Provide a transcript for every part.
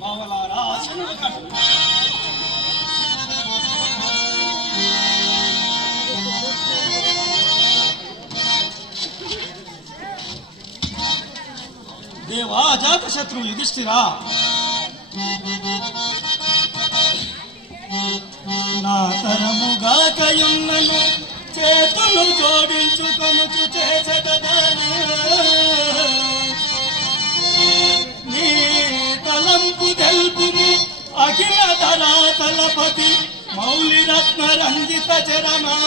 బావలారా దేవా అజాత శత్రు యుధిష్ఠిరా, నా తరముగాకయున్నను చేతులు జోడించుకొనుచు చేసెదగాని నీ తలంపు తెలుపుము అఖిల ధరాతలపతి మౌలి రత్న రంజిత చరమా.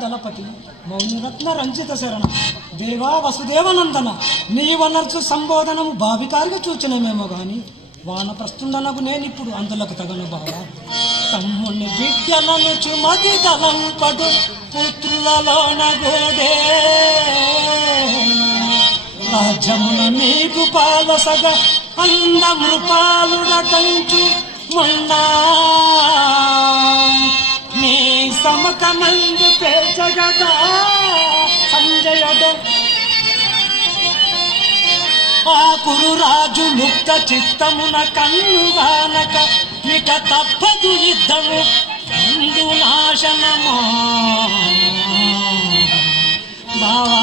దళపతి మౌనిరత్న రంజిత శరణ దేవా వసుదేవనందన నీవనర్చు సంబోధనము భావికారిగా చూచినమేమో గాని వానప్రస్తుండనకు నేనిప్పుడు అందులకు తగను బావా. తమ్ముని బిడ్డలను చుమది తలంపడు పుత్రులలోన గోడే రాజ్యమున నీకు పాలసగ అన్న మృపాలుడటంచు మొన్నా నీ సమకమందు పేచగదా సంజయుడు ఆ కురురాజు ముక్త చిత్తమున కన్నుగానక నిక తప్పదు యుద్ధము ముందు నాశనమో బావా.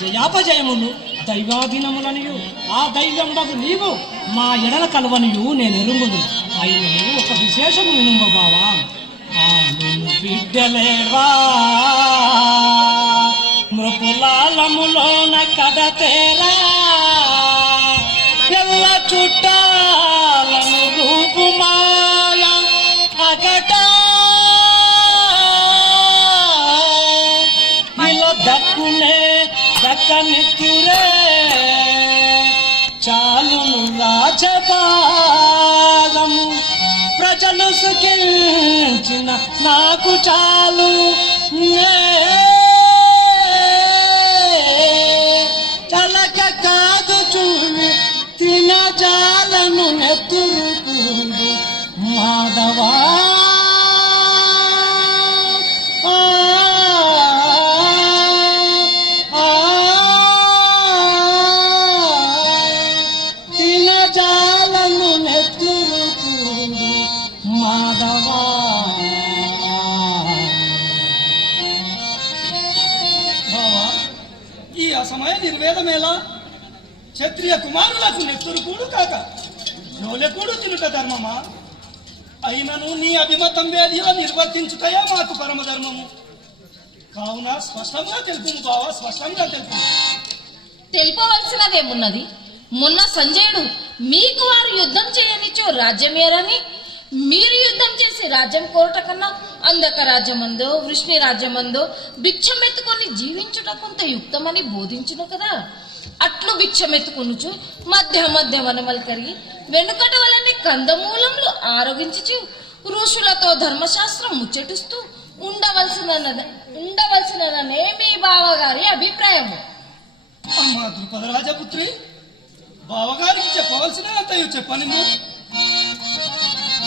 జయాపజయములు దైవాధీనములనియు ఆ దైవంబగు నీవు మా ఎడల కలవనియు నేను ఎరుగుదు. అయినను ఒక విశేషము వినుమ బావా. బిడ్డలేవా మృపులాలములోన కడతేరా ఎల్ల చుట్టాలను రూపుమాయ అగట ఇలా దక్కునే దక్కనితురే చాలును రాజభాగము ప్రజలు సుఖించిన నాకు చాలు. చలక కాదు చూవి తినజాలను నెత్తురుకుంది మాధవా. తినజాలను నెత్తురుకుంది మాధవా. ఈ అసమయ నిర్వేదమేలా? క్షత్రియ కుమారులకు నెత్తురు కూడు కాక జోలెకూడు తినుట ధర్మమా? అయినను నీ అభిమతం వేదిలో నిర్వర్తించుటయా మాకు పరమధర్మము. కావున స్పష్టంగా తెలుపు బావా, స్పష్టంగా తెలుపు. తెలుపవలసినదేమున్నది? మొన్న సంజయుడు మీకు వారు యుద్ధం చేయనిచ్చో రాజ్యమేరని మీరు యుద్ధం చేసి రాజ్యం కోరట కన్నా అందక రాజ్యమందో వృష్ణి రాజ్యమందో భిక్షమెత్తుకొని జీవించుట కొంత యుక్తమని బోధించును కదా. అట్లు భిక్షమెత్తుకొనుచు మధ్య మధ్య వనమలు కరిగి వెనుకట వలని కందమూలములు ఆరోగించుచు ఋషులతో ధర్మశాస్త్రం ముచ్చటిస్తూ ఉండవలసిననే మీ బావగారి అభిప్రాయము. అమ్మా ద్రుపదరాజపుత్రి, బావగారికి చెప్పవలసినంతయు చెప్పని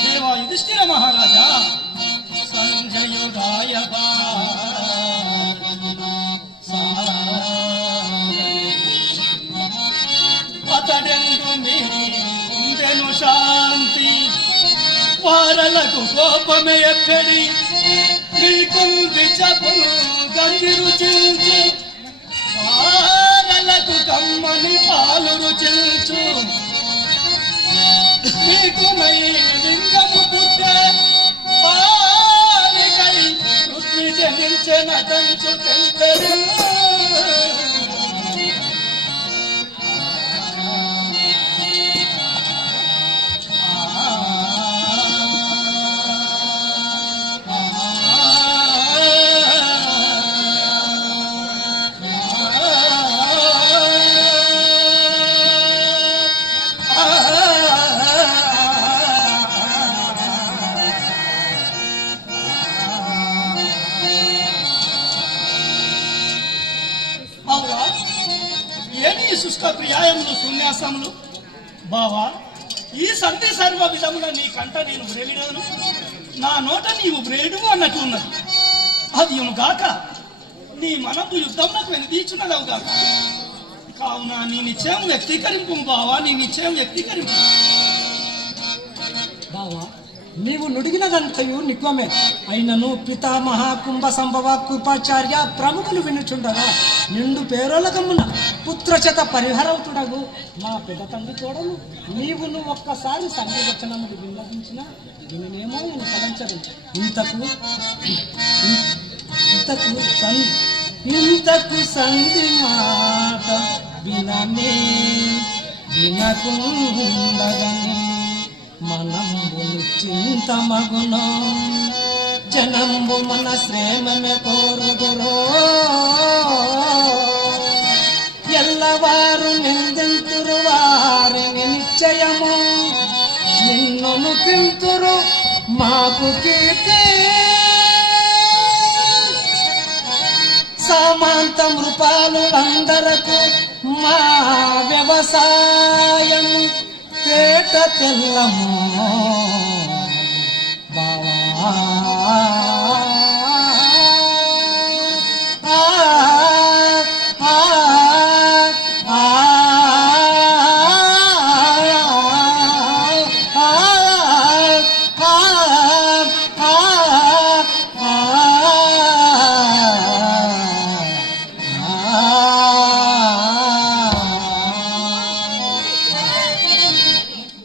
దేవా యుధిష్ఠిర మహారాజా సంజయుడాయ అతడెందు మీదెను శాంతి వారలకు కోపమే ఎక్కడి నీకు విచపు గంజి రుచించు వారలకు కమ్మని పాలు రుచించు నీకు మై లింగము పుట్టే పాలికై పృథ్వీ జనించిన కంచు తెల్పెరు శుష్క ప్రియాయములు శూన్యాసములు బావా ఈ సంధి సర్వ విధముల నీ కంట నేను వ్రేలిడను నా నోట నీవు వ్రేడు అన్నట్టు ఉన్నది అది గాక నీ మనపు యుద్ధములకు వెనుదీచున్నదవు గాక కావున నీ నిశ్చయం వ్యక్తీకరింపు బావా నీ నిశ్చయం వ్యక్తీకరింపు బావా నీవు నుడిగినదంతయు నిత్వమే అయినను పితామహ కుంభ సంభవ కృపాచార్య ప్రముఖులు వినుచుండగా నిండు పేరోలకమ్మున పుత్రచత పరిహరవుతుడగు మా పెద్ద తండ్రి తోడను నీవును ఒక్కసారి సంగవచనములు విన్నవించిన విననేమో నేను ఫలించదు ఇంతకు సంధి మాట విననే వినకుండగని మనంబులు చింతమగును జనంబు మన శ్రేమమే కోరుదురో ఎల్లవారు నిందింతురు వారిని నిశ్చయము నిన్ను తింతురు మాకు కీర్తి సామంత మృపాలు అందరకు మా వ్యవసాయం కేట తెల్లము బావా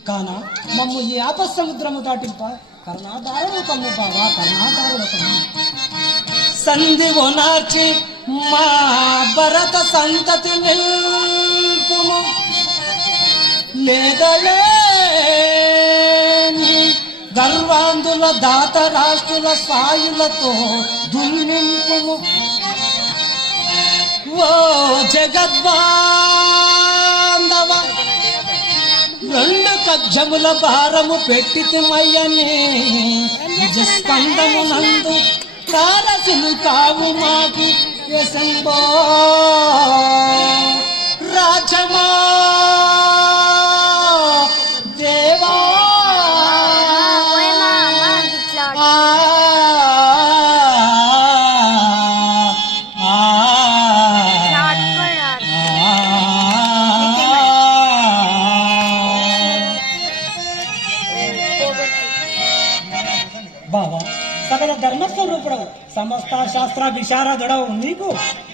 కానా మమ్ము ఈ ఆపసముద్రము దాటింప కరుణాధారులకము బావా కరుణాధారులకము సంధి ఓనార్చి మా భరత సంతతి నిల్పుము లేదలేని గర్వాంధుల దాత రాష్ట్రుల సాయులతో దుర్నింపుము ఓ జగద్బాంధవ రెండు కజ్జముల భారము పెట్టితిమయ్యని నిజస్కందము నందు కారసిను కావు మాకు యశంబో రాజమా దేవా బావా సకల ధర్మస్వరూపుడవు సమస్త శాస్త్ర విశారదుడవు నీకు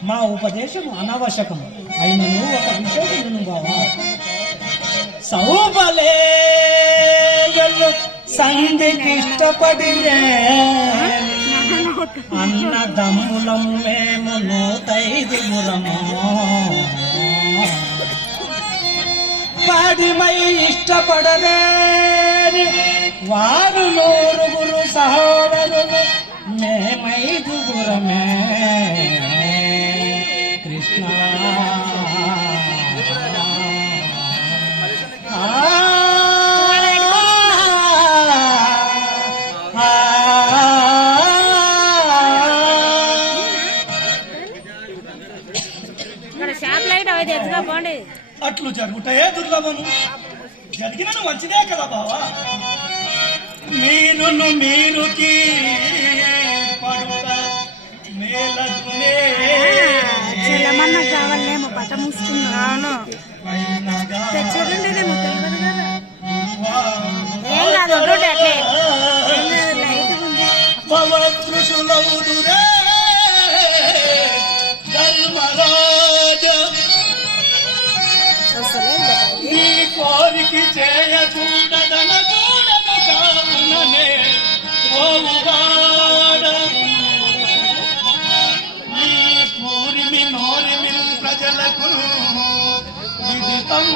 మా ఉపదేశం అనవశ్యకం అయినను ఒక విశేషం బావా సౌబలేయులు సంధికి ఇష్టపడి అన్నదమ్ములం మేము 105 పాడిమై ఇష్టపడరేని వారు 100 సహోదరులు మేమైదుగురమే కృష్ణ అట్లు జరుగుతాయే దుర్లభము జరిగినను మంచిదే కదా బావా మీరుకి పడుట మేలకునే చెల్లమన్నా కావాలేమో పట మూసుకున్నాను తెచ్చేదండి ఏం కాదు అట్లే లైట్ ఉంది పవకృషులవుదురే ధర్మరాజ నీ కోరికి చేయకూడదన చూడను కావుననే ఓవాడ నీ కూరిమి నోరిమి ప్రజలకు విదితం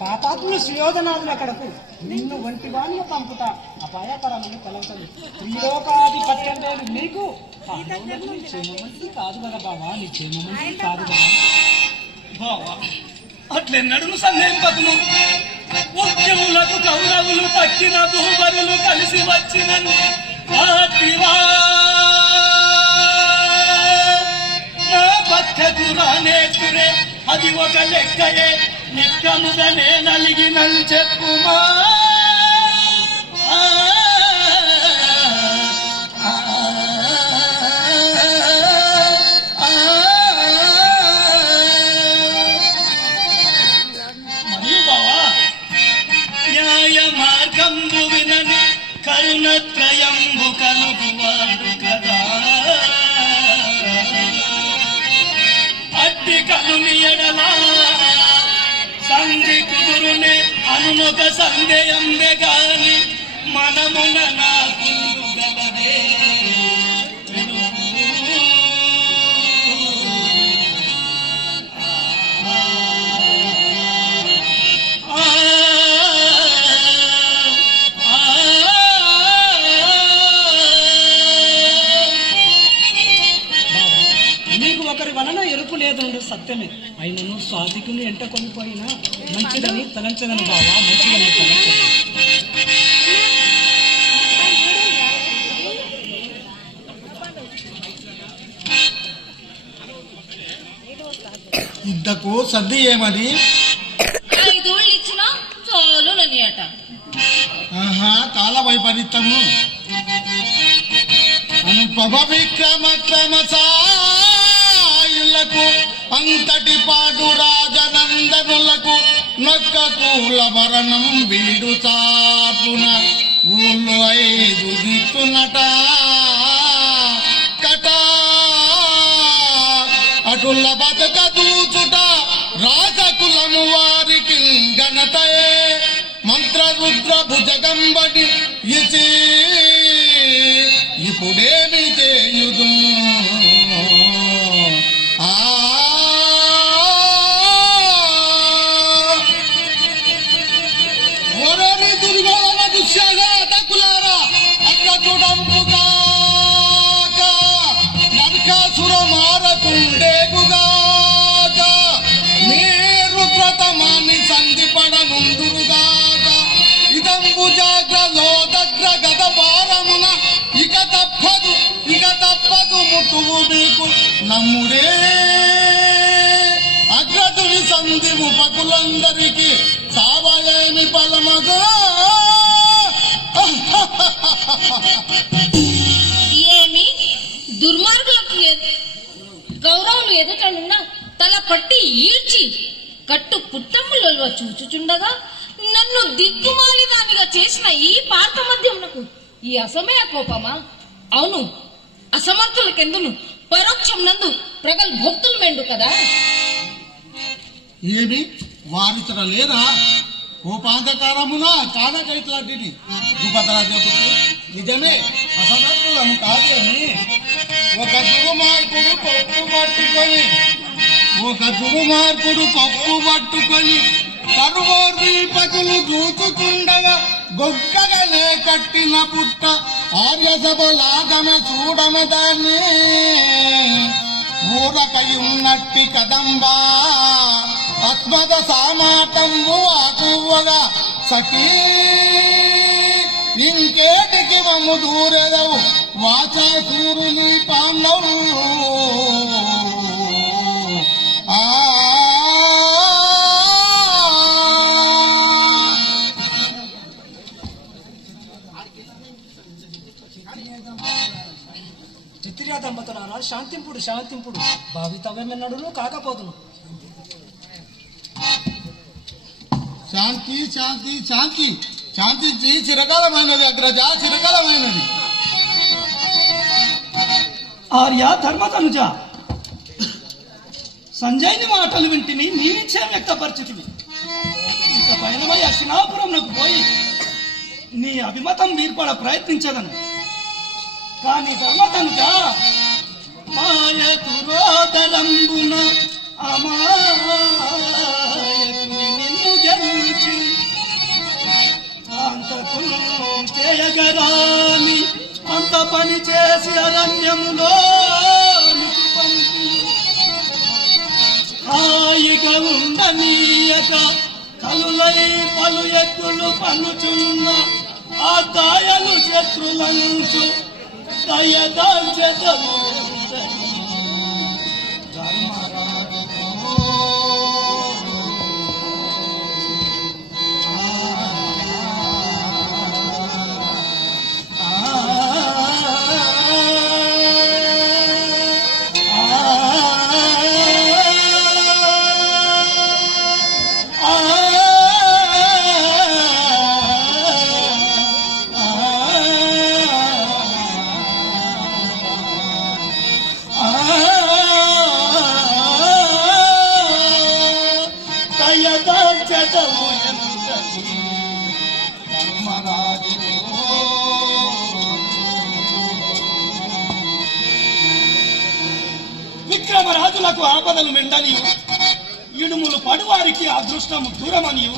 పాపాత్ములు సుయోధనాదులు ఎక్కడకు నిన్ను వంటి వాణిగా పంపుతా అపాయకరమని తలంచదు త్రిలోకాధిపత్యం లేదు నీకు నీ క్షేమమంత్రి కాదు కదా బావా నీ క్షేమమంత్రి కాదు కదా బావా అట్లెన్నడును సందేహపతును ముఖ్యములకు కౌరవులు పట్టిన భూవరులు కలిసి వచ్చినను నా పక్కకు రానేతురే అది ఒక లెక్కయే నిక్కముదనే నలిగినని చెప్పుమా మరియు బావా న్యాయ మార్గంబు వినని కరుణత్రయంబు కలుగువాడు కదా అట్టి కలుని ఎడలా సంధి కుదురునే అనుమొక సందేయంబే గాని మనమున నాకు గలదే నీకు ఒకరి వలన ఎరుపు లేదండు సత్యమే అయినను స్వాతికుని ఎంట కొనిపోయినా మంచిదని తలంచదను బావా మంచిదని తలంచదు ఇంతకు సర్ది ఏమది 5 ఊళ్ళు ఇచ్చినా చాలు నని అట ఆహా కాల వైపరీత్యము అనుపమ విక్రమ సాయులకు అంతటి పాటు రాజనందనులకు నొక్క కూల మరణం వీడు చాపున ఊళ్ళు 5 దిక్కునట కటా అటుల బతుక దూచుట రాజకులము వారికి ఘనతయే మంత్రరుద్ర భుజగంబటి ఇచి ఇప్పుడేమి చేయుదు ఓరోని దుర్యోధన దుశ్శాసకులారా అట్లా చూడంపుగాక నరకాసుర మారకుండేగుగాక నీ రుద్రతమాన్ని సంధిపడనుందురుగాక ఇదంబు జాగ్రలో దగ్గర గద భారమున ఇక తప్పదు ముట్టువు మీకు నమ్ముడే అగ్రతుని సంధి ఉపకులందరికీ సావయేమి ఫలమగో ఏమి దుర్మార్గులకు గౌరవులు ఎదుటనున్నా తల పట్టి ఈడ్చి కట్టు పుట్టములలో చూచుచుండగా నన్ను దిక్కుమాలిదానిగా చేసిన ఈ పార్థ మధ్యమునకు ఈ అసమయ కోపమా అవును అసమర్థులకెందును పరోక్షం నందు ప్రగల్భోక్తులు మెండు కదా ఏమి వారితర లేదా కోపాంధకారమున కానకైట్లాంటిది భూపతరాజపుత్రు నిజమే అసమర్థులం కాదని ఒక దుర్మార్గుడు పప్పు పట్టుకొని కరువోర్దీపకులు దూచుతుండగా గొగ్గగలే కట్టిన పుట్ట ఆర్యసభ లాగమె చూడమె దాన్ని ఊరకై ఉన్నట్టి కదంబా అస్మద సామాటము ఆకువగా సఖీ ఇంకేటికి మమ్ము దూరెదవు వాచాసూరుని పాండవు చిత్రియా దంపతులారా శాంతింపుడు శాంతింపుడు భావితవ్యమెన్నడును కాకపోదును. శాంతి శాంతి శాంతి శాంతి చిరకాలమైనది అగ్రజ చిరకాలమైనది. ఆర్య ధర్మతనుజ సంజయ్ని మాటలు వింటిని నీ నిశ్చయం వ్యక్తపరిచితివి. ఇక పయనమై అశ్వినాపురంకు పోయి నీ అభిమతం వీర్పడ ప్రయత్నించదను. కాని ధర్మతనుజ మాయ దురోదరంబున అమాయకుని నిన్ను గెలిచి అంతకు చేయగరాని అంత పని చేసి అరణ్యములో హాయిగా ఉండనీయక కలులై పలు ఎత్తులు పన్నుచున్న ఆ దాయలు శత్రులంచు దయదాల్చెదము విక్రమరాజులకు ఆపదలు మెండనియు ఇడుములు పడువారికి అదృష్టము దూరమనియు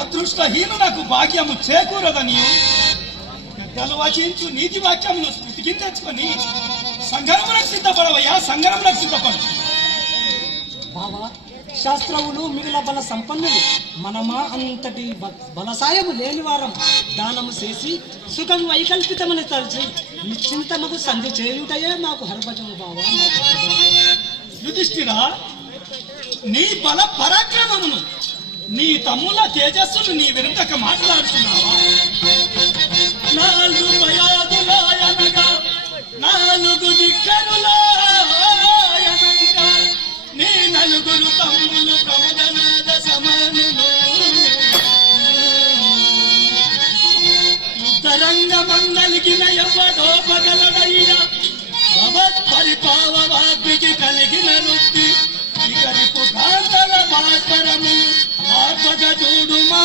అదృష్టహీనులకు భాగ్యము చేకూరదనియు పెద్దలు వచించు నీతి వాక్యమును స్మృతికి తెచ్చుకొని సంగ్రాములకు సిద్ధపడవయ్యా, సంగ్రాములకు సిద్ధపడు. బావా శాస్త్రవులు మిగిలిన బల సంపన్నులు మనమా అంతటి బలసాయము లేని వారం దానము చేసి సుఖం వైకల్పితమని తలచి నిశ్చింతమకు సంధి చేయుటయే మాకు హర్భజము బావా. యుధిష్ఠిరా, నీ బల పరాక్రమమును నీ తమ్ముల తేజస్సును నీ వెనుక మాట్లాడుతున్నావా? నాలుగు భయాదులాయనగా నాలుగు దిక్కరులాయనంగా నీ నలుగురు తమ్ములు ప్రమదనాద సమానులు యుద్ధరంగమందలిగిన ఎవ్వడోపగలడయ్య భగవత్పరిపావవాగ్నికి కలిగిన వృత్తి ఇకరిపు కాంతల భాస్కరము ఆత్మగ చూడుమా.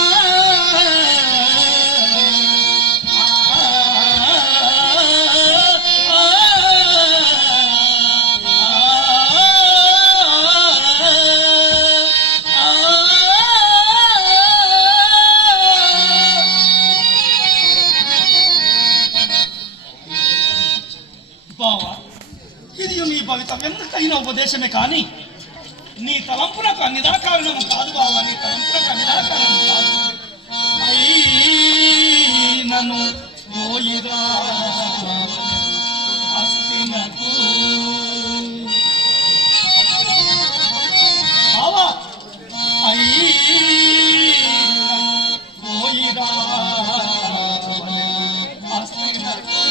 బావా, ఇది నీ భవితవ్యముకైన ఉపదేశమే కాని నీ తలంపునకు అన్నిదా కారణము కాదు బావా, నీ తలంపునకు అన్నిదా కారణము కాదు. నన్ను పోయిరా అస్తినకు బావా, పోయిరా అస్తినకు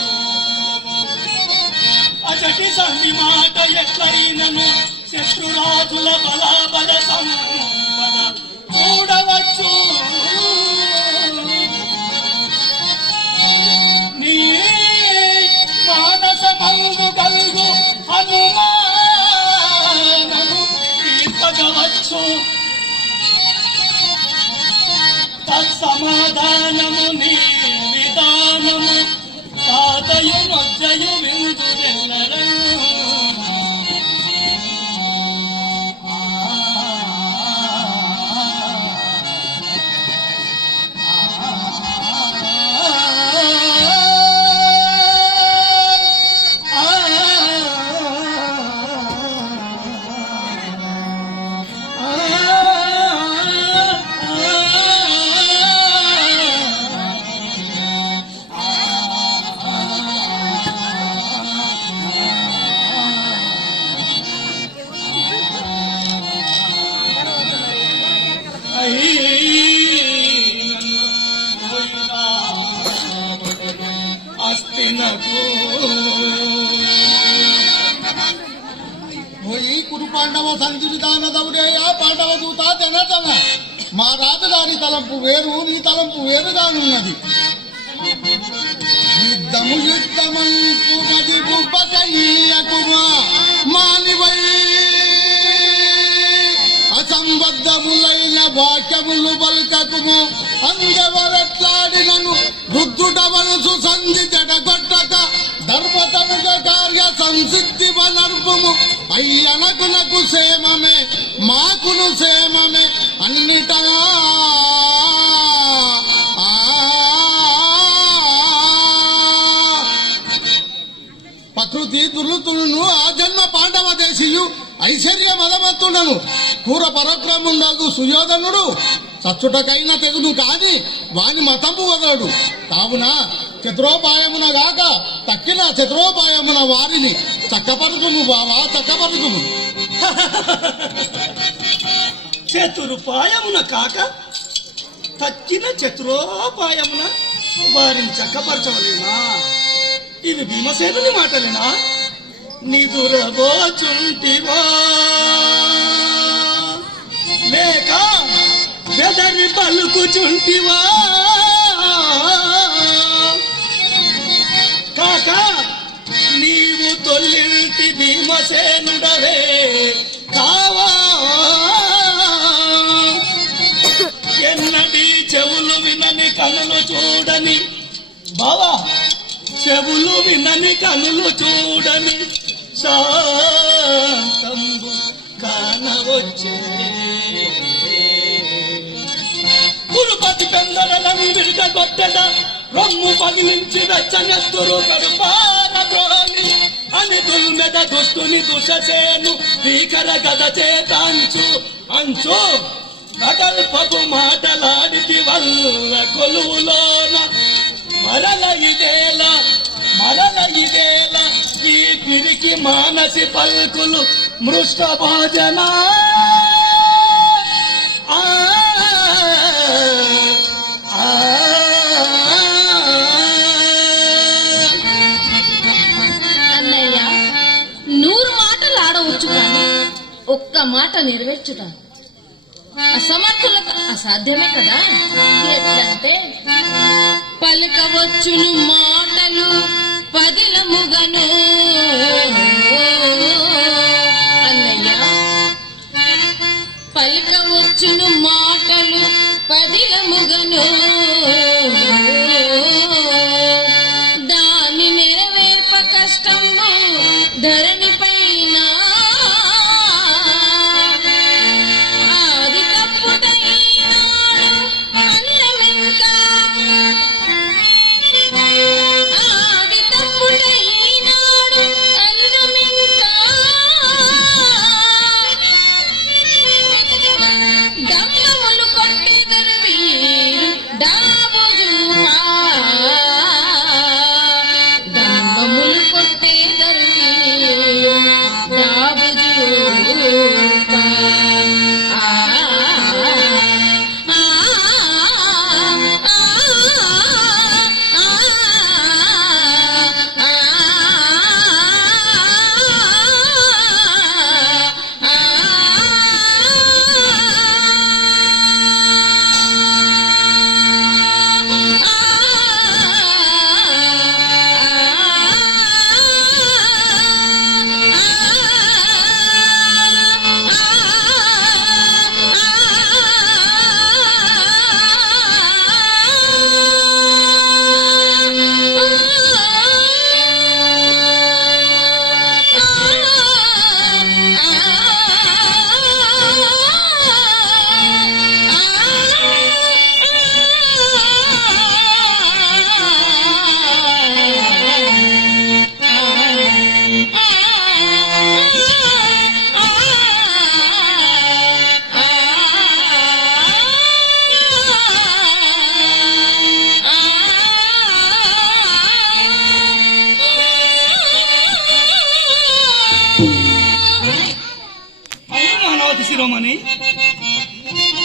అచటి సంధి మాట ఎట్లయినను శత్రురాజుల బలాబల సంపద చూడవచ్చు. నీ తత్సమాధానము నీ విధానము తాతయు మధ్యయు విందుదెల్లడం పోయి కురు పాండవ సంధిదాన దౌడేయ పాండవ దూత తెనతన మా రాజుగారి తలంపు వేరు నీ తలంపు వేరుగానున్నది యుద్ధము యుద్ధమంపు మది బుబ్బకయ్యకుమా మానివై అసంబద్ధములైన వాక్యములు బల్కకుము అందెవరట్లాడినను రుద్దుట మనసు సంధి చెడగొట్టక ధర్మతనుగ కార్య సంసిద్ధి నర్పుము అయ్యనకునకు సేమమే మాకును సేమమే అన్నిటా ప్రకృతి దుర్లుతులను ఆ జన్మ పాండవ దేశీయు ఐశ్వర్య మదమత్తుడను కూర పరక్రముండగు సుయోధనుడు చచ్చుటకైన తెగును కాని వాని మతంపు వదలడు కావున చతురోపాయమున గాక తక్కిన చతురోపాయమున వారిని చక్కపరుచుము బావా చక్కపరుచుము చతురుపాయమున కాక తక్కిన చతురోపాయమున వారిని చక్కపరచవలేనా? ఇవి భీమసేనుని మాటలేనా? నిదురబోచుంటివా లేక బెదరి పలుకుచుంటివా కాక నీవు తొల్లింటి భీమసేనుడవే కావా ఎన్నటి చెవులు వినని కనులు చూడని బావా చెవులు వినని కనులు చూడని శాంతంబు కానవచ్చే కురుపతి పెందరలను విరగొట్టెద రొమ్ము పగిలించి వెచ్చనెత్తురు కడుపార ద్రోణి అని దుల్మెద దుష్టుని దుషసేను భీకర గద చేతాంచు అంచు ప్రగల్పపు మాటలాడితి వల్ల కొలువులోన మరల ఇదేల ఈ పిరికి మానసి పల్కులు మృష్ట భోజన అన్నయ్య 100 మాటలు ఆడవచ్చు కానీ ఒక్క మాట నెరవేర్చుట అసమర్థులకు అసాధ్యమే కదా. ఎట్లంటే పలకవచ్చును మాటలు పదిలముగను అన్నయ్య పలకవచ్చును మాటలు పదిలముగను దాని నెరవేర్ప కష్టము ధరణి పైన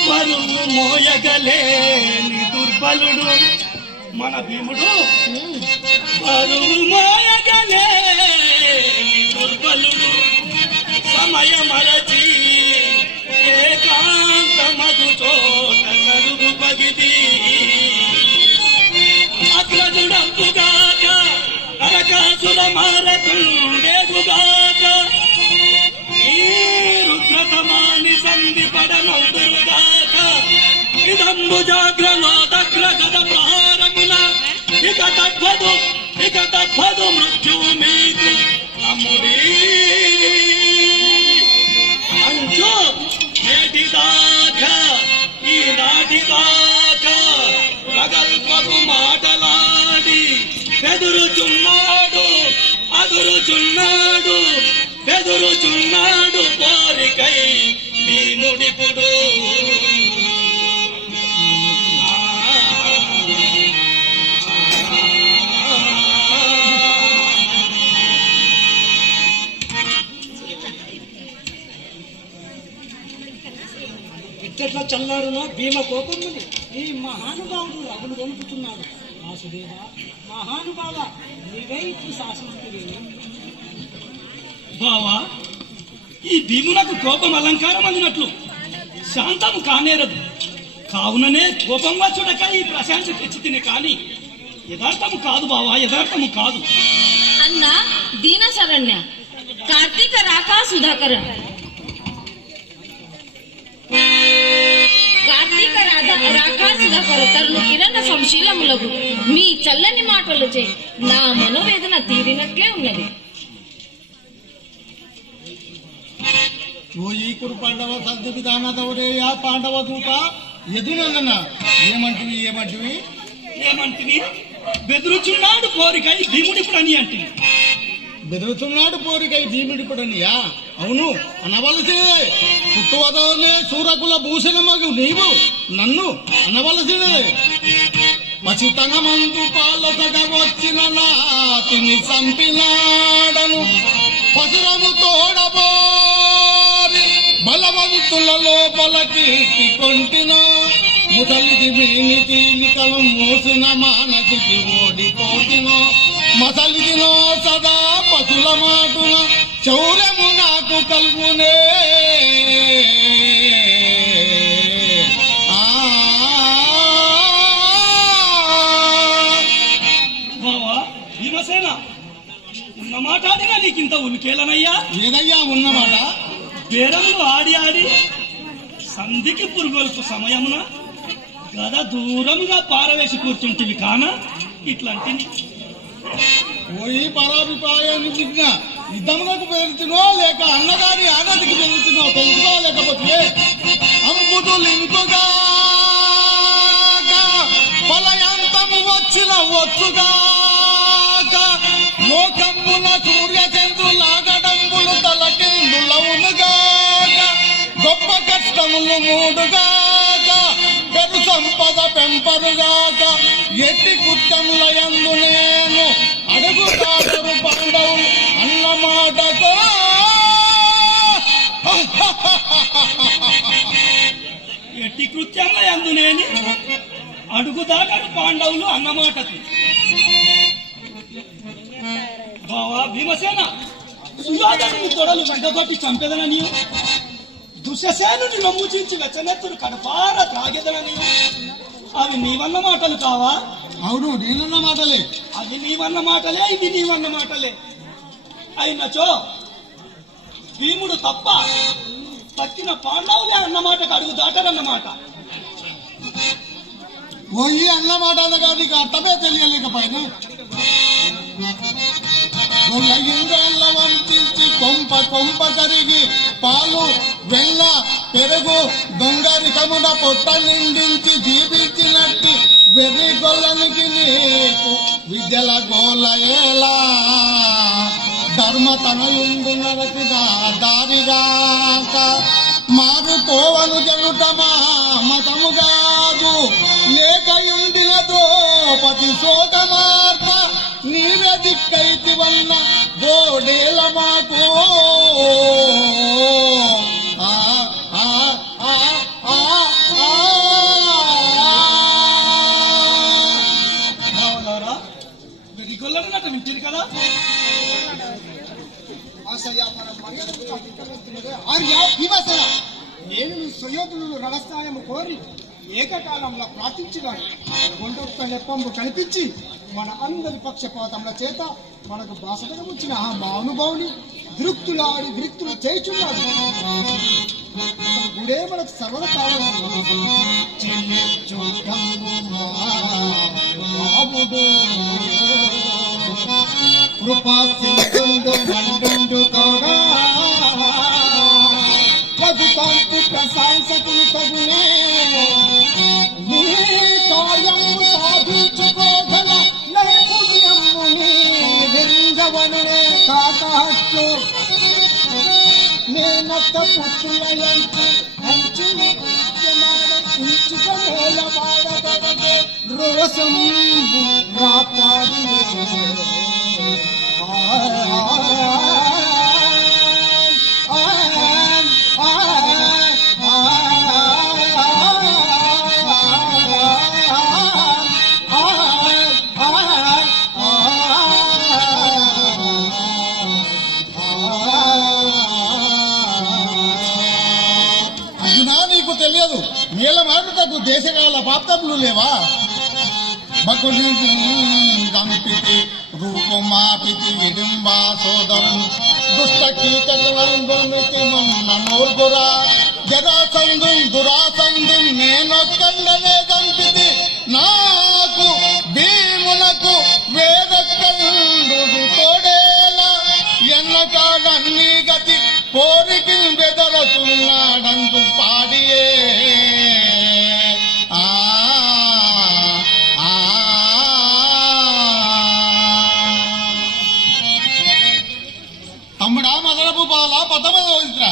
బరువు మోయగలేని దుర్బలుడు మన భీముడు, బరువు మోయగలేని దుర్బలుడు, సమయమరచి ఏకాంతమగు చోట కరుగు పగిది, అగ్రజుడంపుగాక నరకాసుర మారకుండేగుగాక, ఈ రుద్రతమాని సంధి పడనొందురుగాక, ఇదంబు జాగ్రలో దగ్ర గద ప్రహారమున ఇక తప్పదు మృత్యువు మీకు అమ్ముడీ అంచు నేటిదాకా ఈనాటిదాకా ప్రగల్పపు మాటలాడి బెదురుచున్నాడు పోరికై భీముడిపుడు. ఎట్లా చల్లారునో భీమ కోపముని ఈ మహానుభావుడు రగులు గొలుపుతున్నాడు. వాసుదేవ మహానుభావ, నీవే ఇప్పుడు శాసనస్తుడు. బావా, ఈ భీమునకు కోపం అలంకారం అన్నట్లు శాంతము కానేరదు. కావుననే కోపం వచ్చుడక ఈ ప్రశాంతి తెచ్చి తినే కాని యథార్థము కాదు బావా, యథార్థము కాదు. అన్న దీన శరణ్య కార్తీక రాక సుధాకర, కార్తీక రాక సుధాకర తరుణు కిరణ సంశీలములకు మీ చల్లని మాటలు చే నా మనోవేదన తీరినట్లే ఉన్నది. ఓ ఈ కురు పాండవ సంధి విధాన దౌరేయ పాండవ దూత ఎదునన్న ఏమంటివి బెదురుచున్నాడు పోరికై భీముడిపుడని అంటే బెదురుతున్నాడు పోరికై భీముడిపుడనియా? అవును అనవలసే. పుట్టువదనే సూరకుల భూషణమగు నీవు నన్ను అనవలసినే. పసితనమందు పాలతగా వచ్చిన నాతిని చంపినాడను, పసురము తోడబోరి బలవంతుల లోపల కీర్తి కొంటిన, ముసలిది మేని తీనికలు మోసిన మానసికి ఓడిపోతినో, మసలిదినో సదా పశుల మాటున చౌర్యము నాకు కల్గునే. బావా భీమసేన, ఉన్నమాట ఆడినా నీకింత ఉలికేలనయ్యా? ఏదయ్యా ఉన్నమాట? బేరములు ఆడి సంధికి పురుగొల్పు సమయమున గద దూరముగా పారవేసి కూర్చుంటివి కాన ఇట్లాంటివి. పోయి పరాభిప్రాయాన్ని విఘ్న యుద్ధములకు పెరుగుతునో లేక అన్నగారి ఆనతికి పెరుగుతునో తెలుసుకోలేకపోతే అంబుదులింపుగా ఫలయంతము వచ్చిన వచ్చుగాక, లోకంబుల సూర్య చంద్రులాగడంబులు తలకిందులవునుగాక, గొప్ప కష్టములు మూడుగాక, పెరు సంపద పెంపరుగాక, ఎట్టి కుత్తముల యందు నేను అడుగుతాడు పాండవులు అన్నమాటతో. ఎట్టి కృత్యంలో అందునేని అడుగుదాటారు పాండవులు అన్నమాటకు. బావా భీమసేన, సుయోధనుని తొడలు వెంటగొట్టి చంపెదనని, దుశ్శసేనుని నమూచించి వెచ్చనెత్తుడు కడపార త్రాగెదనని, అవి నీవన్న మాటలు కావా? అవును నేనున్న మాటలే. అది నీవన్న మాటలే, ఇది నీవన్న మాటలే. అయినచో భీముడు తప్ప తక్కిన పాండవులే అన్నమాటకు అడుగు దాటారన్నమాట. పోయి అన్నమాట కాదు, ఇక అర్థమే తెలియలేకపోయినా. ఇంద్రేళ్ల వంపించి కొంప కొంప కరిగి పాలు వెన్న పెరుగు దొంగరికమున పొట్ట నిండించి జీవించినట్టు వెర్రి గొల్లనికి నీకు విద్యల గోలయేలా, ధర్మతనయుండు నరకు దారిగాక, మారుతోవను జనుట మా మతము కాదు, లేకయుండిన ద్రౌపది శోక మార్ప నీవే దిక్కైతి వల్ల గోడేల మాకు. ఆ ఆ ఆ ఆ మనస్థానము కోరి ఏకకాలంలో ప్రార్థించినాడు. కొండొక్క నెప్పంబు కనిపించి మన అందరి పక్షపాతముల చేత మనకు బాసటగా వచ్చిన ఆ మహానుభావుని విరుక్తులాడి విరుక్తులు చేయుచున్నాడు. గుడే మనకు సర్వద కావాలి. కృపా సింధు మండు తోడా పదుతాంకు ప్రశంసకులు తగునే నీ కార్యము సాధించుకోగల నైపుణ్యముని వింగవనునే కాకహట్టు నేనొక్క పుత్రులయంచు అంచు ఇంచుక మేల మాడగలగే రోసంబు రాపాడి నీకు తెలియదు నీళ్ళ మాటకు దేశకాల పాప్తములు లేవా? బకుని గంపితి రూపమాపితి విడింబా సోదరం దుష్ట కీచకలంబమితి మన్నోర్గురా జరాసంధు దురాసంధు నేనొక్కడనే గంపితి నాకు భీమునకు వేదకండు తోడేలా ఎన్నకాడన్నీ గతి పోరికి బెదరతున్నాడంటూ పాడియే తమ్ముడా మదనపు బాల పదమోదిత్ర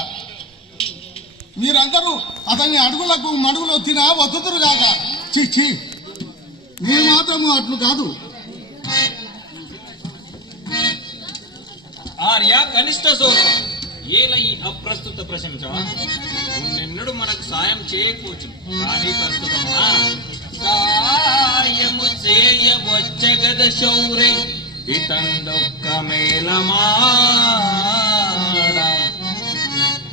మీరందరూ అతని అడుగులకు మడుగులు తినా వతుతురు కాక చిచ్చి మీరు మాత్రము అట్లు కాదు. ఆర్య కనిష్ట సోదర ఏల ఈ అప్రస్తుత ప్రశంస నిన్నడు మనకు సాయం చేయకపోవచ్చు కానీ ప్రస్తుతమా సాయము చేయవచ్చగద శౌరే ఇతందొక్క మేలమాడ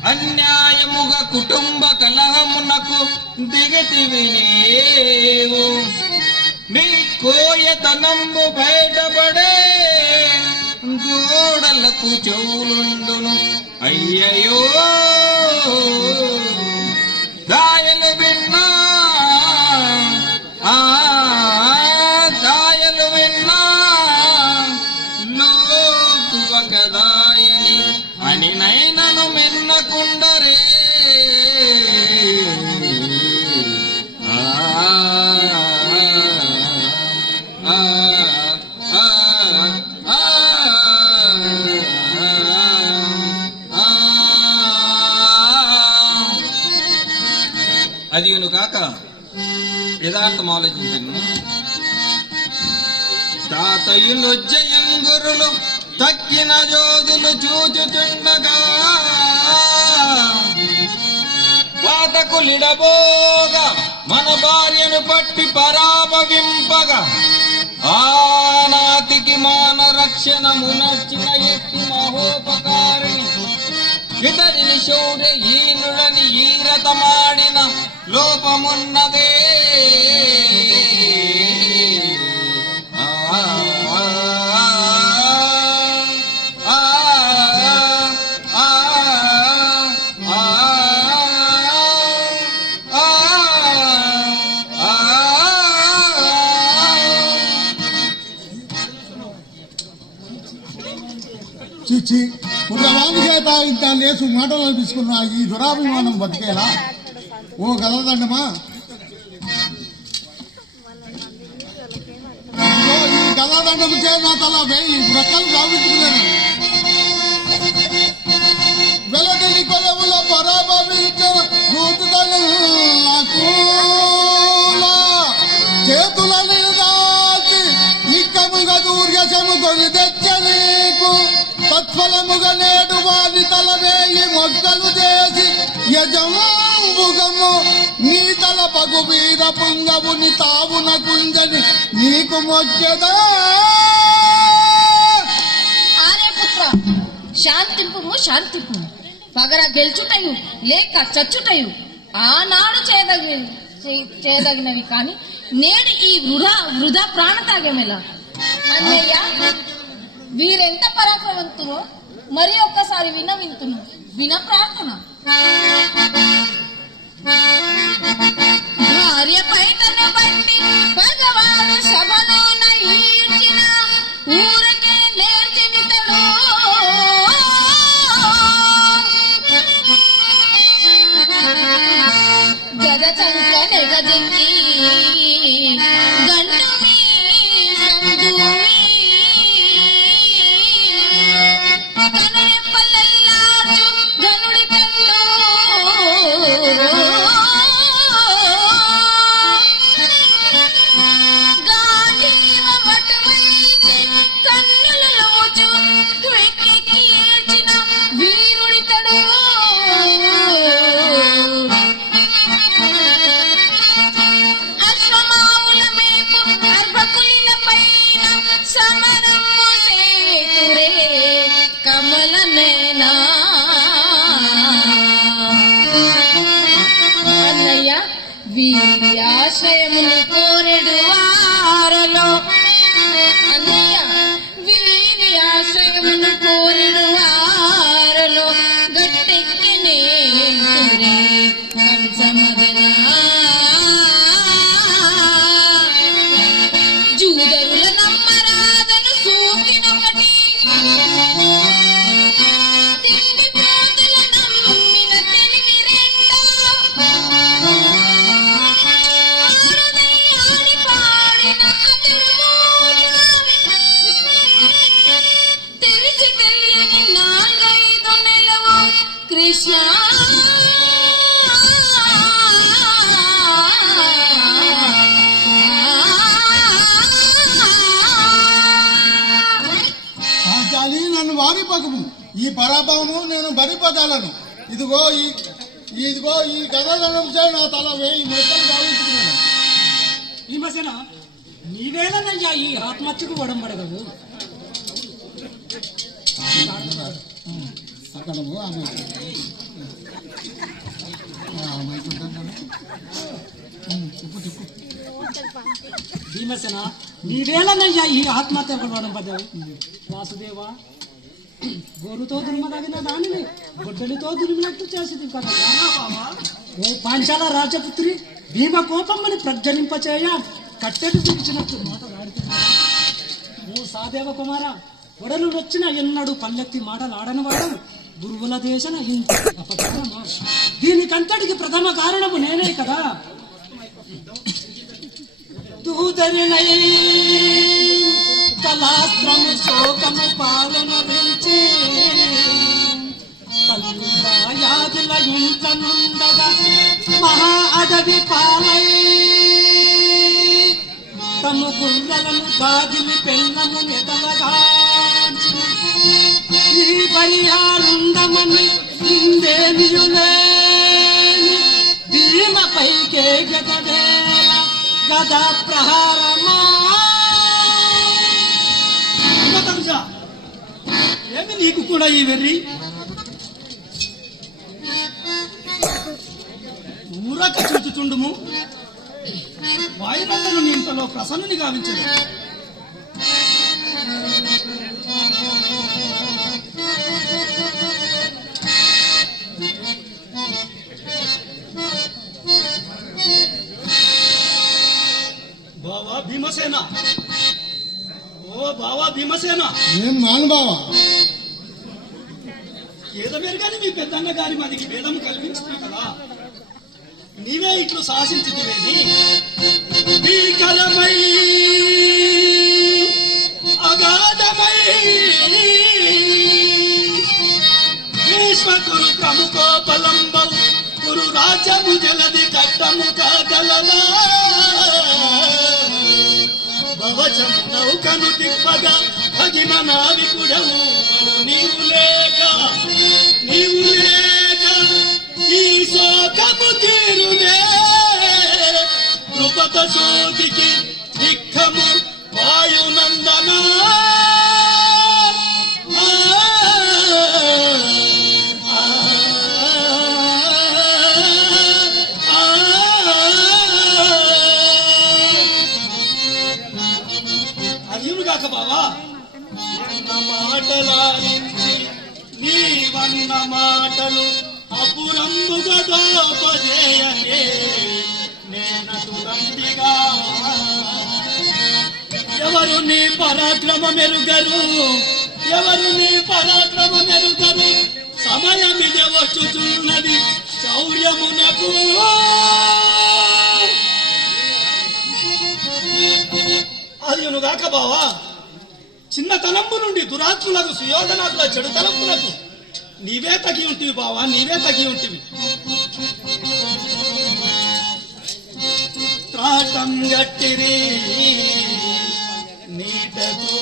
అన్యాయముగా కుటుంబ కలహమునకు దిగతివి నీవు నీ కోయతనంబు బయటపడే గోడలకు చెవులుండును అయ్యయ్యో దాయలు విన్నా దాయలు విన్నా లోతువ కదాయని అని నైనను మిన్నకుండరే అదియును కాక యథార్థం ఆలోచించను తాతయ్యులొజ్జయంగురులు తక్కిన జోదులు చూచుచుండగా పాతకులిడబోగా మన భార్యను పట్టి పరాభవింపగా ఆనాతికి మాన రక్షణమునర్చిన ఎత్తి మహోపకారిణి ఇతడిని శౌర్య ఈనుడని ఈరతమాడిన లోపమున్నదే చిచ్చి పుట్టవాని చేత ఇంత లేసు మాటలు అనిపించుకున్న ఈ దురాభిమానం బతికేలా ఓ గలదండమా ఈ గలదండము చే నా తల వేయి రెక్కలు గావించుకున్నాను వెలదిని కొలవుల పరాభవించిన భూతులకు చేతులని దాచి నిక్కముగా దూర్యసము కొని తెచ్చ నీకు తత్ఫలముగా నేడు వారి తల వేయి మొక్కలు చేసి యజంబుగము నీ తల పగు వీర పుంగవుని తావున కుంజని నీకు మొక్కెదా. ఆర్యపుత్ర శాంతింపుము శాంతింపుము పగర గెలుచుటయు లేక చచ్చుటయు ఆనాడు చేయదగినవి కానీ నేడు ఈ వృధా ప్రాణత్యాగమేలా? అన్నయ్య, వీరెంత పరాక్రమవంతులో మరి ఒక్కసారి విన ప్రార్థన. భార్య పైతను బట్టి భగవాను సభలోన ఈడ్చిన ఊరకే నేర్చిమితడు గద చంక నెగదింకి గంటు మీ సందూవి కనురెప్పలల్లాచు గనుడి కళ్ళు గాజీవ మటువైచి కన్నులముచు వెక్కెక్కి ఏడ్చిన వీరుడితడు అశ్వమావుల మేపు అర్భకులిల పైన సమరము సేతురే కమలనేనా. అన్నయ్య, వీరి ఆశ్రయమును కోరెడు వారలో అన్నయ్య, వీరి ఆశ్రయమును కోరెడు వారలో గట్టెక్కినే కురే కంసమదనా. జూదరుల నమ్మరాదను సూకినొకటి తిండి పోతుల నమ్మిన తెలివి రెండా. ఆరుదై ఆడి పాడిన అతడు తెలిసి తెలియని 4-5 నెలవు కృష్ణ చాలి నన్ను వారిపకము. ఈ పరాభవము నేను బరిపదాలను. ఇదిగో ఈ కథనం చే నా తల 1000 మెట్టలు గావించుకున్నాను. భీమసేన, నీవేలనయ్యా ఈ ఆత్మహత్యకు వడంబడగవు? అక్కడము ఆమె భీమసేన, నీవేలనయ్యా ఈ ఆత్మహత్యకు వడంబడ్డావు? వాసుదేవా, గోరుతో దుర్మదగిన దానిని గొడ్డలితో దురిమినట్టు చేసింది కదా. ఓ పాంచాల రాజపుత్రి, భీమ కోపమ్మని ప్రజ్వలింపచేయ కట్టెలు పిలిచినట్టు మాటలాడుతున్నా. ఓ సాదేవ కుమార, ఒడలు వచ్చిన ఎన్నడు పల్లెత్తి మాటలాడని వాడు గురువుల దేశన ఇంత అపకారమా? దీనికంతటికి ప్రథమ కారణము నేనే కదా. దూదరినై కళాస్త్రము శోకము పాలన పెంచి యాదుల ఇంట నుండగా మహా అడవి పాలై తము గుర్రలను గాదిమి పెళ్ళము నెదలగాంచిన ఈ బయ్యాలుండమని ఇందేనియులేని భీమపైకే గగవేల గదా ప్రహారమా. ఏమి నీకు కూడా ఈ వెర్రి? ఊరక చూచుచుండుము, వాయునందను నీ ఇంతలో ప్రసన్నుని గావించదు. బావా భీమసేన, ఓ బావా భీమసేన, ఏం మాను బావా? ఏదో మీరు కానీ మీ పెద్దన్న గారి మనకి భేదం కల్పించింది కదా, నీవే ఇట్లు శాసించుతువేది. భీకరమై అగాధమై భీష్మ కురు ప్రముఖోపలంబం కురు రాజ్యము జలది కట్టము కాగలదా. భవచము నౌకను తిప్పగా భగిన నావికుడవు నీవు లేక ఈ శోకము తీరునే. కృపత శోధికి దిక్కము వాయునందనా. పలికిన మాటలు అపురంబుగా దోపజేయనే నేనటులంటిగా. ఎవరు నీ పరాక్రమ మెరుగరు, ఎవరు నీ పరాక్రమ మెరుగరు, సమయమిదే వచ్చుచున్నది శౌర్యమునకు. అదియునుగాక బావా, చిన్నతనంపు నుండి దురాత్ములకు సుయోధనాకుల చెడు తలంపులకు నీవే తగి ఉంటివి బావా, నీవే తగి ఉంటివి. త్రాటం గట్టిరి నీటతో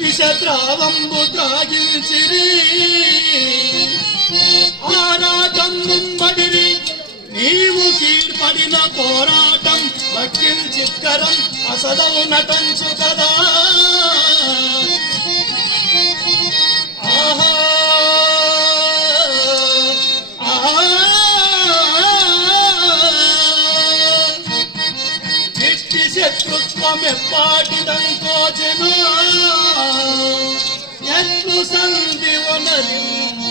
విషద్రావంబు త్రాగించిరి, ఆరాటం ముంబడిరి నీవు కీడ్పడిన పోరాటం వకీల్ చిత్కరం అసదవు నటంచు కదా. ఆహా ఇట్టి శత్రుత్వం ఎప్పాటిదంకోచెన ఎట్లు సంధివనరింప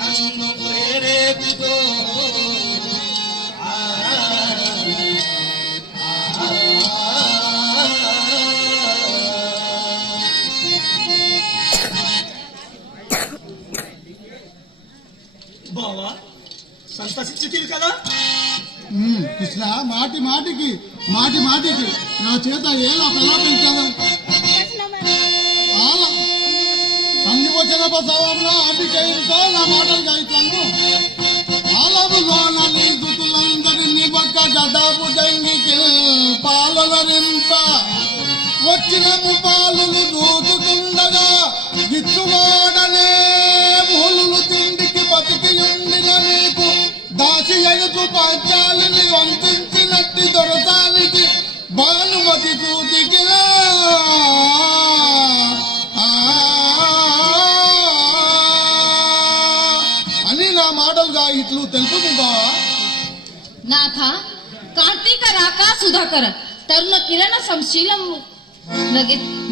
నన్ను ప్రేరేపితో. బావా సంతసించితివి కదా. కృష్ణ, మాటి మాటికి నా చేత ఎలా ప్రలాపించాను. సంధి వచ్చిన ప్రసవంలో అంబికేయుడితో నా మాటలు గాయించాను. ఆలములో నన్ను దుతులందరినీ పక్క గదాపు జంగికి పాలరింప వచ్చిన పాలు దూచుతుండగా విచ్చువాడనే మూలులు తిండికి బతికి ఉండిన నీకు దాసి ఎదుపు పంచాలని వంపించినట్టి దొరసానికి భానుమతి కూతికి అని నా మాటలుగా ఇట్లు తెలుపుతుందా. నాథ కార్తీక రాక సుధాకర తరుణ కిరణ సంశీలం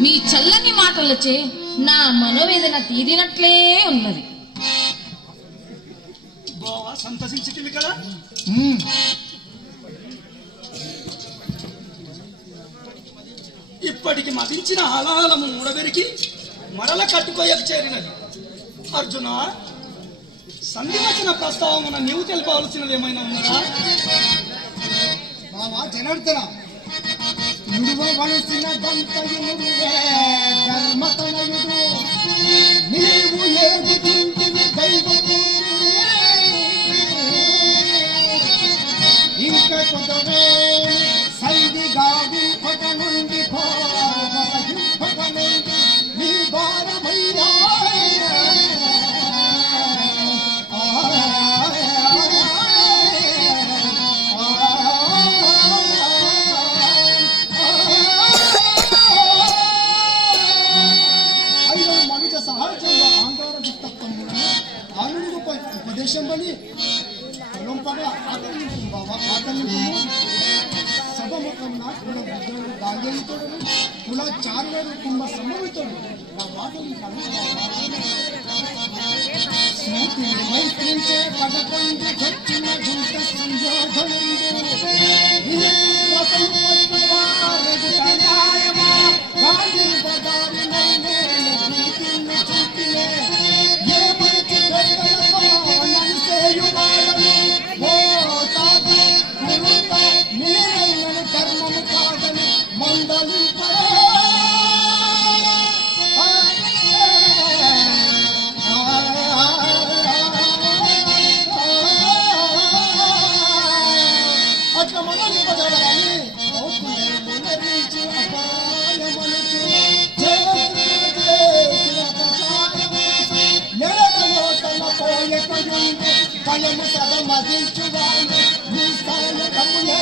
మీ చల్లని మాటలచే నా మనోవేదన తీరినట్లే ఉన్నది. బావా సంతసించితివి కదా. ఇప్పటికి మదించిన హలాహలము మూడబెరికి మరల కట్టుకోయకు చేరినది. అర్జున, సంధివచన ప్రస్తావమున నీవు తెలపవలసినది ఏమైనా ఉన్నదా? బావా జనార్దన, నుడువవలసిన దంతయునుడే ధర్మతనయుడు, నీవు ఏదుకుంటివి దైవపు ఇంక కొదవే సైదిగా వింపక నుండి హింపక నుండి నీ భారమయ్యా. మనుజ సహజంగా ఆంధ్ర విత్తత్వములను ఆనందపై ఉపదేశం బలి పొలంపగా ఆకర్ణింపు బాబా ఆకర్ణింపు సభముఖంగా కుల బుద్ధుడు గాంధీయుతుడు కుల చారుడు కుంభ సంభవితుడు నా మాటలు స్మృతిని మైత్రించే పదకొండు చచ్చిన జంట సంబోధనుడు గాంధీ బదారినైనే నీతిని చూపినే ఏ మనకి పెద్దలతో నలిసేయువాడను ఓ తాత గురుత మీరైన కర్మము కాదని మందలింపరే. అట్లా మందలింపగలరని పునరించి అపాయమనుచు నెలకలో తన పోయకయుండి కలము సద మదించువాడు నీ స్థానకములే.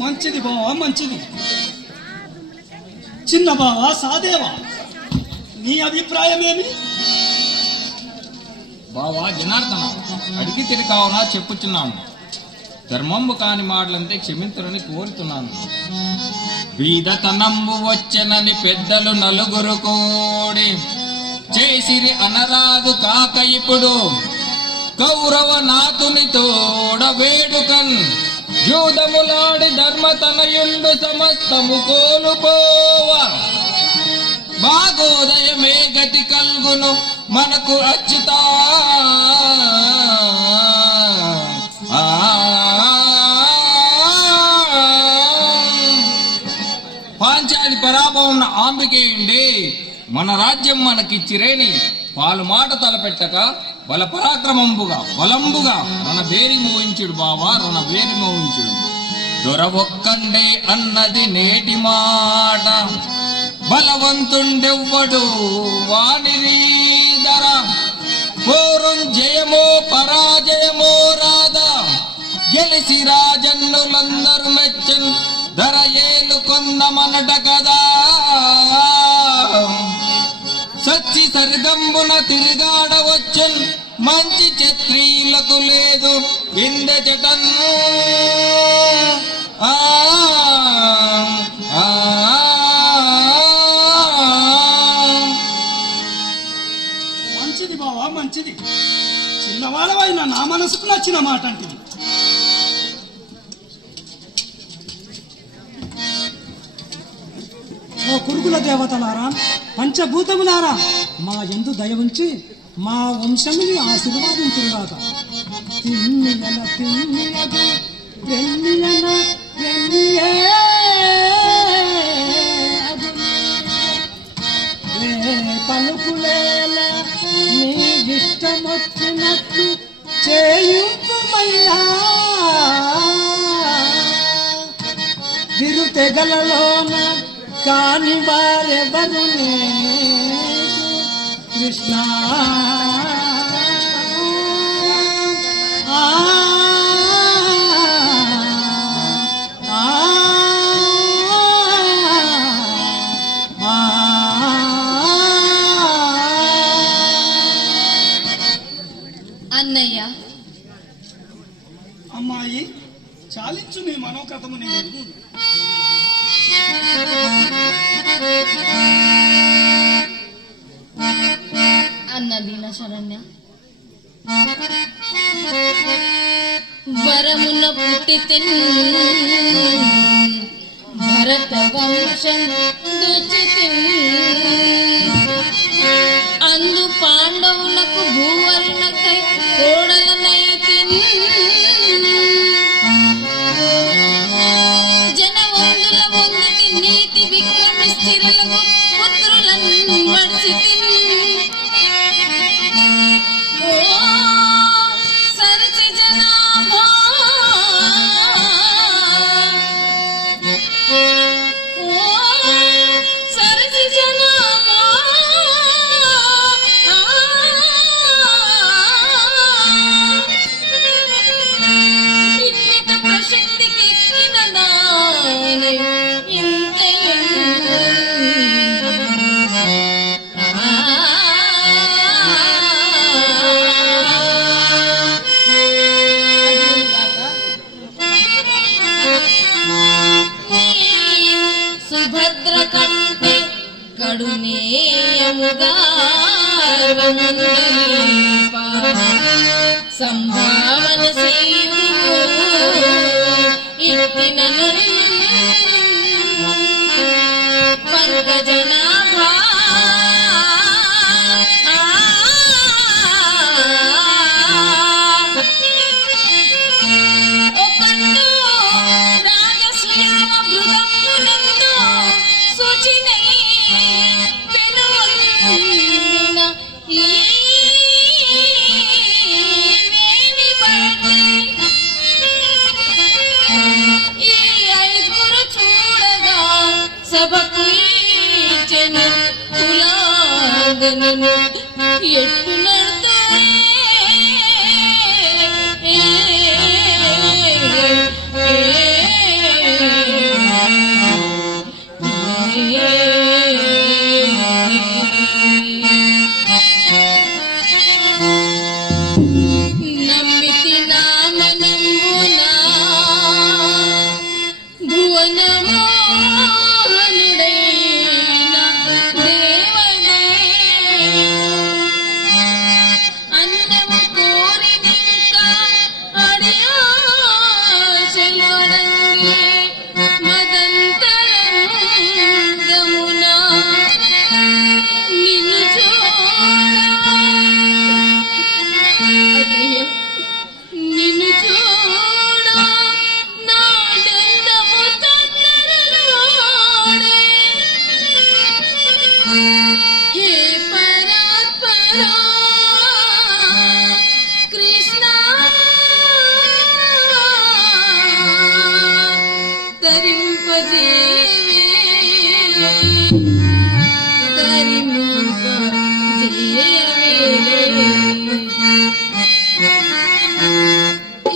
మంచిది బావా, మంచిది. చిన్న బావా సాదేవా, నీ అభిప్రాయమేమి? బావా జనార్దన, అడిగి తిరిగావునా చెప్పుచున్నాను. ధర్మంబు కాని మాటలంతే క్షమించరని కోరుతున్నాను. బీదతనంబు వచ్చెనని పెద్దలు నలుగురు కూడి చేసిరి అనరాదు కాక ఇప్పుడు కౌరవ నాతుని తోడ వేడుకన్ జూదములాడి ధర్మతనయుండు సమస్తము కోలుపోవ భాగోదయమే గతి కల్గును మనకు అచ్యుతా. పాంచాలి పరాభవం ఆంబికేయుండి మన రాజ్యం మనకిచ్చిరేని పాలు మాట తలపెట్టక బల పరాక్రమంబుగా బలంబుగా రణ బేరి మోయించుడు బావా, రణ బేరి మోయించుడు. దొరవొక్కండే అన్నది నేటి మాట, బలవంతుండెవ్వడు వాణిరీధర. పోరుం జయమో పరాజయమో రాదా, గెలిసి రాజన్నులందరూ మెచ్చన్ ధర ఏలుకొందమనట కదా. సచ్చి సరిగంబున తిరిగాడవచ్చున్ మంచి క్షత్రియులకు లేదు విందెచటన్. మంచిది బావా, మంచిది. చిన్నవాడవైనా నా మనసుకు నచ్చిన మాట అంటే. ఓ కురుగుల దేవతలారా, పంచభూతములారా, మా యందు దయ ఉంచి మా వంశముని ఆశీర్వాదించుగాక. తిమ్మియన తిమ్మియదు వెన్నీయన వెన్నీయదు పలుకులేల నీ ఇష్టమొచ్చినట్లు చేయుమయ్యా. విరు తెగలలోన కాని వారెవరు కృష్ణ. అన్నయ్య, అమ్మాయి చాలించు నీ మనోకథము నీ ఎదుగు. అన్న దీన శరణ్య, వరమున పుట్టితిన్ భరత వంశం దుచితిన్. అందు పాండవులకు భూవరునకై కోడలనైతిన్. జనవందుల వందుతి నీతి విక్రమిస్తిరులకు పుత్రులను వర్షితిన్. ఓ సరసి జనాభా, ఓ సరసి జనాభా, ఇన్నిట ప్రశక్తికి ఎక్కిన దానై సుభద్ర కంటే కడునేయముగా సంభావన సేయు ఇట్టిన పంకజనాభా. ఒకండు రాజసుయావ మృగమునందు సుచినై పెనువన్న ఈ వేణి బట్టి ఈ ఐదుగురు చూడగా సభకు ఈచెను కులాగనను ఎట్టు నడుతూ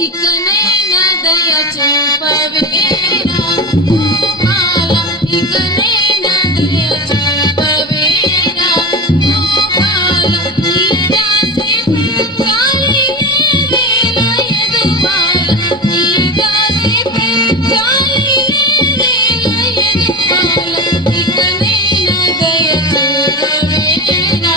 ఇకనైనా దయ చూపవేరా గోపాల, ఇకనైనా దయ చూపవేరా గోపాల, ఈ దాసి చాలి నేల ఎదువాల, ఈ దాసి చాలి నేల ఎదువాల, ఇకనైనా దయ చూపవేరా.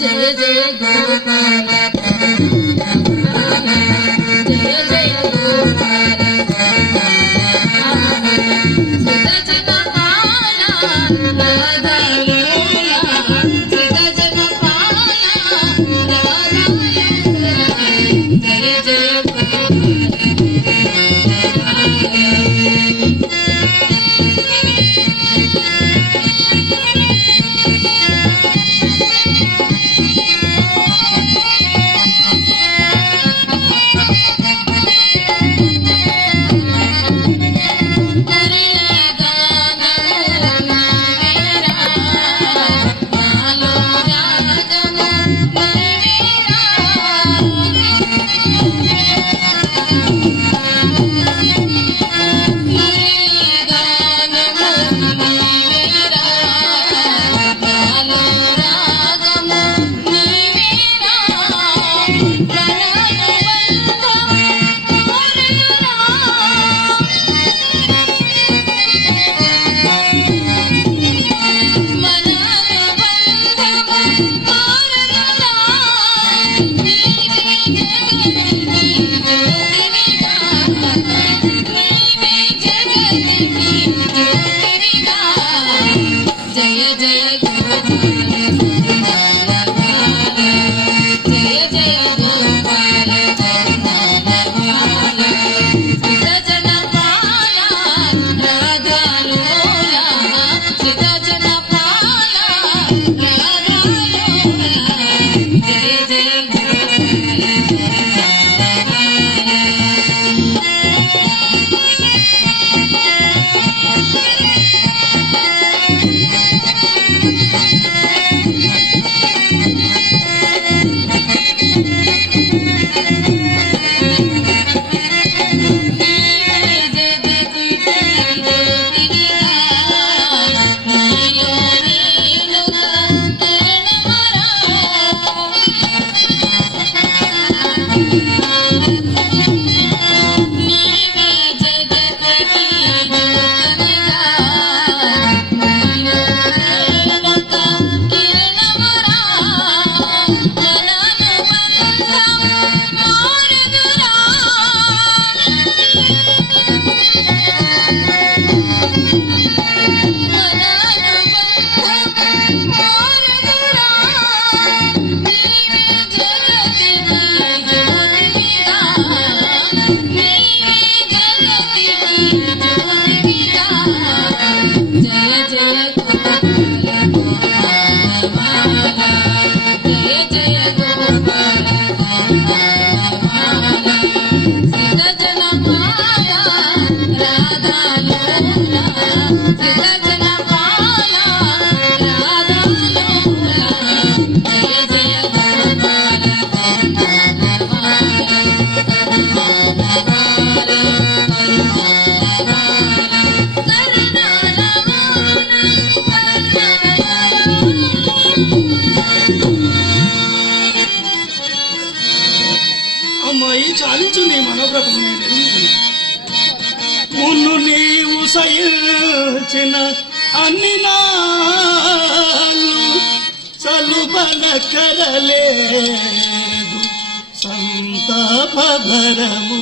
జయ జయ గోపాల జయ జయ గోపాల సిత జన పాల రాధాలోలా, సిత జన పాల రాధాలోలా, జయ జయ జయ జయ గోపాల జయ జయ గోపాల సిత జన పాల రాధాలోలా, సిత జన పాల రాధాలోలా, జయ జయ గోపాల. త్రిదర్శన పాల రాధాలోల జయ జయ గోపాల అమ్మాయి చాలించు నీ మనోవ్రతము మున్ను నీవు సయించిన అన్ని నాలు సలుబల కరలేదు సంతాపభరము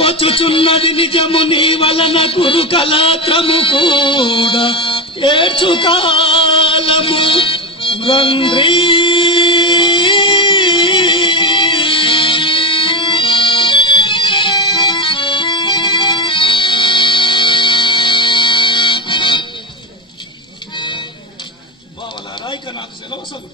వచ్చుచున్నది నిజము నీ వలన కురు కళాత్రము కూడా ఏడ్చు కాలము రంధ్రీ బావలారా ఇక నాకు సెలవు సలు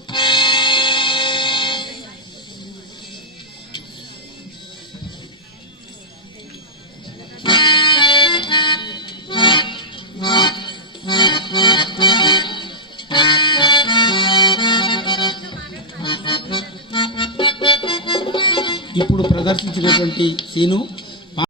ఇప్పుడు ప్రదర్శించినటువంటి సీను